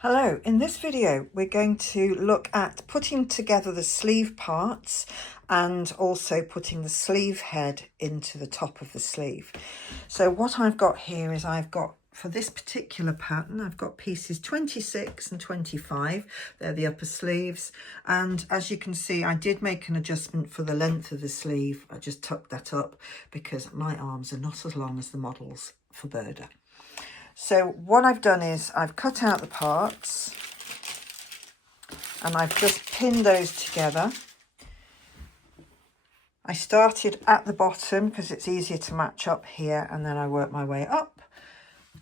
Hello, in this video we're going to look at putting together the sleeve parts and also putting the sleeve head into the top of the sleeve. So what I've got here is for this particular pattern, I've got pieces 26 and 25. They're the upper sleeves. And as you can see, I did make an adjustment for the length of the sleeve. I just tucked that up because my arms are not as long as the models for Burda. So what I've done is I've cut out the parts and I've just pinned those together. I started at the bottom because it's easier to match up here, and then I work my way up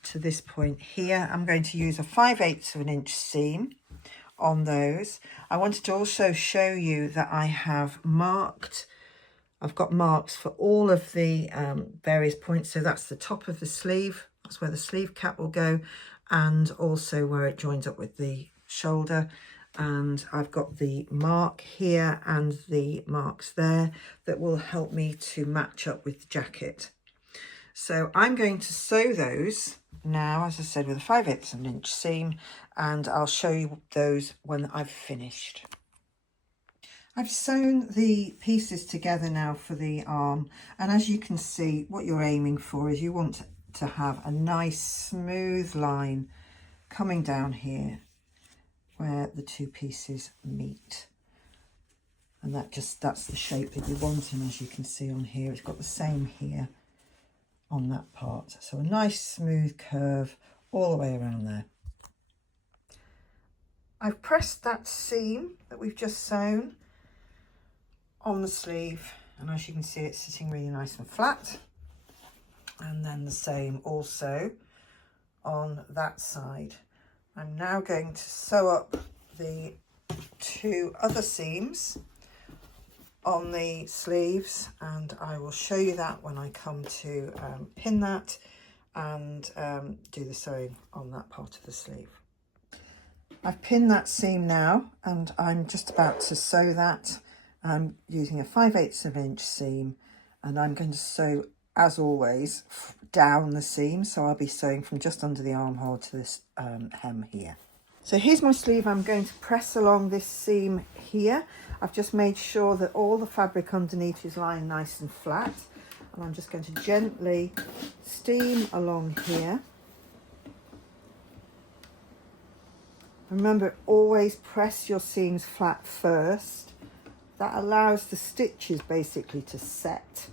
to this point here. I'm going to use a 5/8 of an inch seam on those. I wanted to also show you that I've got marks for all of the various points. So that's the top of the sleeve. That's where the sleeve cap will go, and also where it joins up with the shoulder. And I've got the mark here and the marks there that will help me to match up with the jacket. So I'm going to sew those now, as I said, with a 5/8 of an inch seam, and I'll show you those when I've finished. I've sewn the pieces together now for the arm, and as you can see, what you're aiming for is you want to have a nice smooth line coming down here where the two pieces meet, and that's the shape that you want. And as you can see on here, it's got the same here on that part, so a nice smooth curve all the way around there. I've pressed that seam that we've just sewn on the sleeve, and as you can see, it's sitting really nice and flat. And then the same also on that side. I'm now going to sew up the two other seams on the sleeves, and I will show you that when I come to pin that and do the sewing on that part of the sleeve. I've pinned that seam now, and I'm just about to sew that. I'm using a 5/8 of an inch seam, and I'm going to sew, as always, down the seam. So I'll be sewing from just under the armhole to this hem here. So here's my sleeve. I'm going to press along this seam here. I've just made sure that all the fabric underneath is lying nice and flat, and I'm just going to gently steam along here. Remember, always press your seams flat first. That allows the stitches basically to set,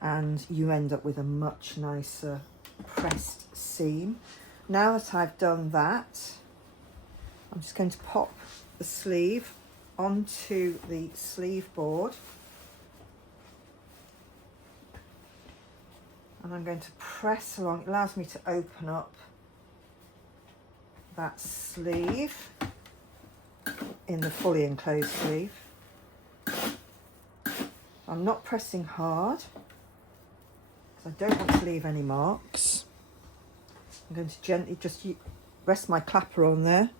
and you end up with a much nicer pressed seam. Now that I've done that, I'm just going to pop the sleeve onto the sleeve board, and I'm going to press along. It allows me to open up that sleeve in the fully enclosed sleeve. I'm not pressing hard because I don't want to leave any marks. I'm going to gently just rest my clapper on there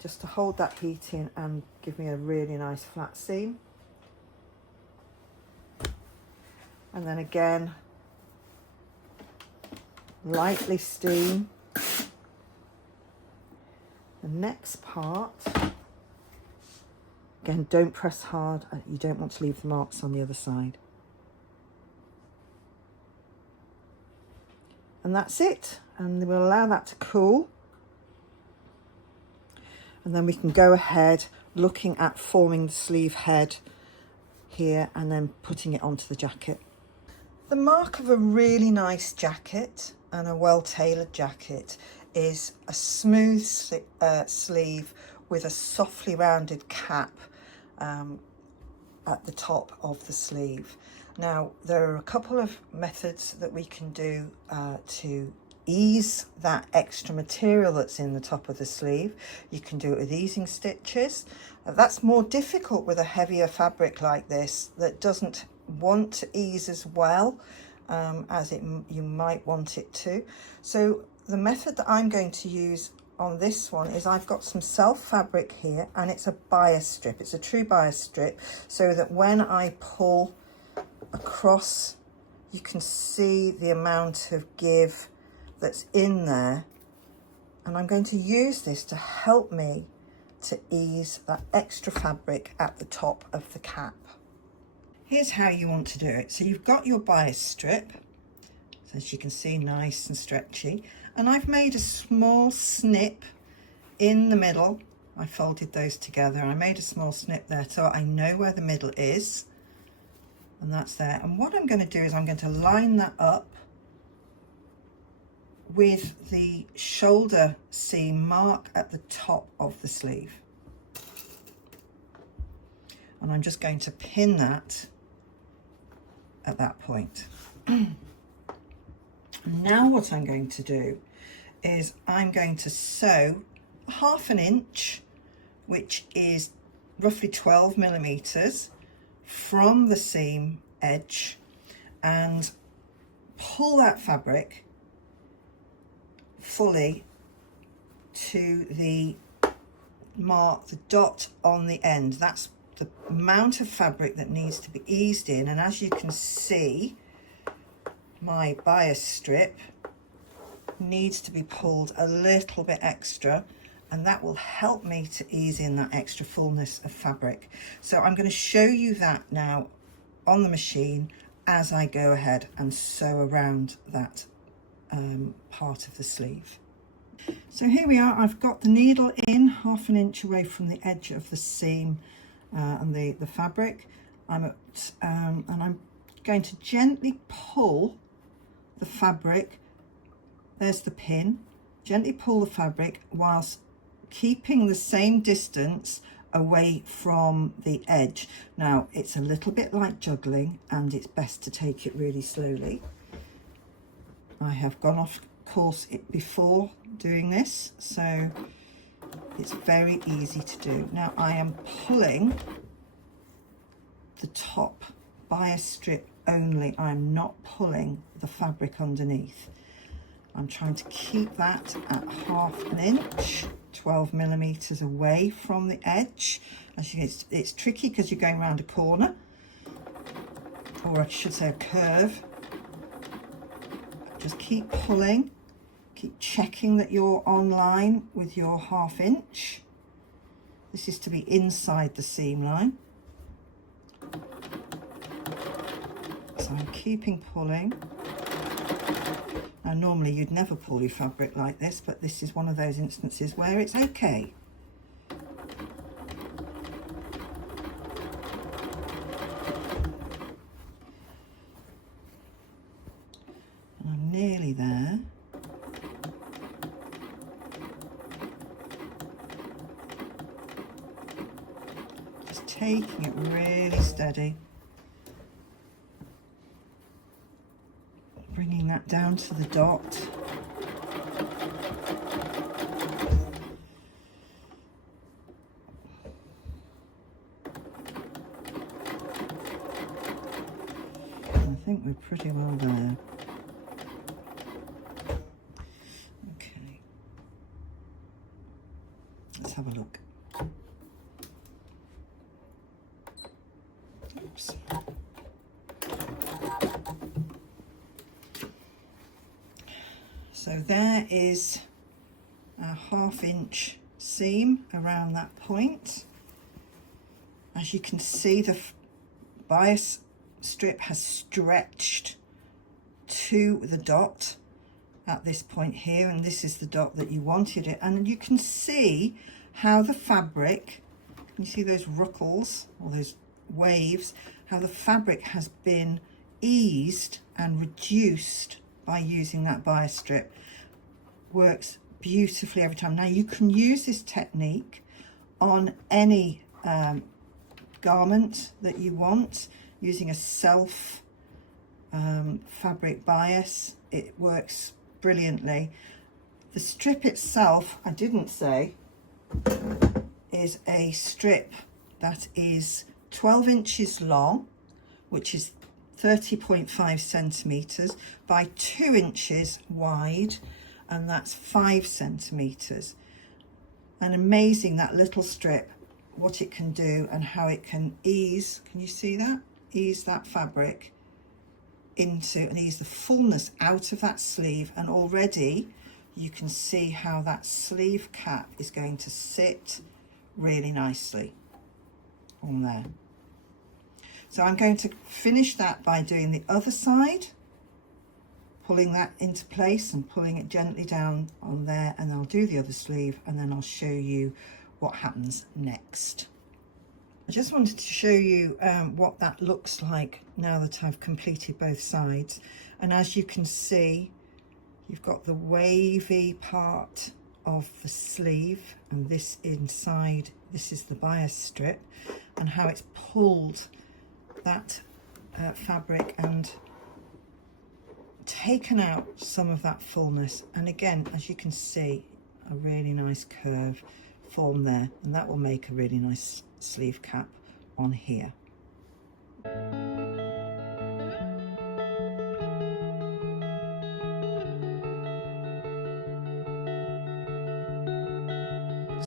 just to hold that heat in and give me a really nice flat seam. And then again, lightly steam the next part. Again, don't press hard. You don't want to leave the marks on the other side. And that's it. And we'll allow that to cool. And then we can go ahead looking at forming the sleeve head here and then putting it onto the jacket. The mark of a really nice jacket and a well-tailored jacket is a smooth sleeve with a softly rounded cap at the top of the sleeve. Now, there are a couple of methods that we can do to ease that extra material that's in the top of the sleeve. You can do it with easing stitches. That's more difficult with a heavier fabric like this that doesn't want to ease as well as you might want it to. So the method that I'm going to use on this one is I've got some self fabric here, and it's a bias strip. It's a true bias strip, so that when I pull across, you can see the amount of give that's in there And I'm going to use this to help me to ease that extra fabric at the top of the cap. Here's how you want to do it. So you've got your bias strip, so as you can see, nice and stretchy. And I've made a small snip in the middle. I folded those together and I made a small snip there so I know where the middle is. And that's there. And what I'm going to do is I'm going to line that up with the shoulder seam mark at the top of the sleeve. And I'm just going to pin that at that point. Now what I'm going to do is I'm going to sew 1/2 inch, which is roughly 12 millimeters from the seam edge, and pull that fabric fully to the mark, the dot on the end. That's the amount of fabric that needs to be eased in. And as you can see, my bias strip needs to be pulled a little bit extra, and that will help me to ease in that extra fullness of fabric. So I'm going to show you that now on the machine as I go ahead and sew around that part of the sleeve. So here we are. I've got the needle in 1/2 inch away from the edge of the seam and the fabric. And I'm going to gently pull the fabric. There's the pin. Gently pull the fabric whilst keeping the same distance away from the edge. Now it's a little bit like juggling, and it's best to take it really slowly. I have gone off course before doing this, so it's very easy to do. Now I am pulling the top bias strip only. I'm not pulling the fabric underneath. I'm trying to keep that at 1/2 inch, 12 millimeters away from the edge. As you can, it's tricky because you're going around a corner, or I should say a curve. Just keep pulling, keep checking that you're on line with your 1/2 inch. This is to be inside the seam line. So I'm keeping pulling. Now normally you'd never pull your fabric like this, but this is one of those instances where it's okay. And I'm nearly there. Just taking it really steady. Bringing that down to the dot. I think we're pretty well there. Okay. Let's have a look. Oops. So there is a 1/2 inch seam around that point. As you can see, the bias strip has stretched to the dot at this point here, and this is the dot that you wanted it. And you can see how the fabric, you see those ruckles or those waves, how the fabric has been eased and reduced by using that bias strip. Works beautifully every time. Now you can use this technique on any garment that you want, using a self fabric bias. It works brilliantly. The strip itself, I didn't say, is a strip that is 12 inches long, which is 30.5 centimeters by 2 inches wide, and that's 5 centimeters. And amazing, that little strip, what it can do and how it can ease, can you see that? Ease that fabric into and ease the fullness out of that sleeve. And already you can see how that sleeve cap is going to sit really nicely on there. So I'm going to finish that by doing the other side, pulling that into place and pulling it gently down on there, and I'll do the other sleeve and then I'll show you what happens next. I just wanted to show you what that looks like now that I've completed both sides. And as you can see, you've got the wavy part of the sleeve, and this inside, this is the bias strip, and how it's pulled that fabric and taken out some of that fullness. And again, as you can see, a really nice curve form there, and that will make a really nice sleeve cap on here.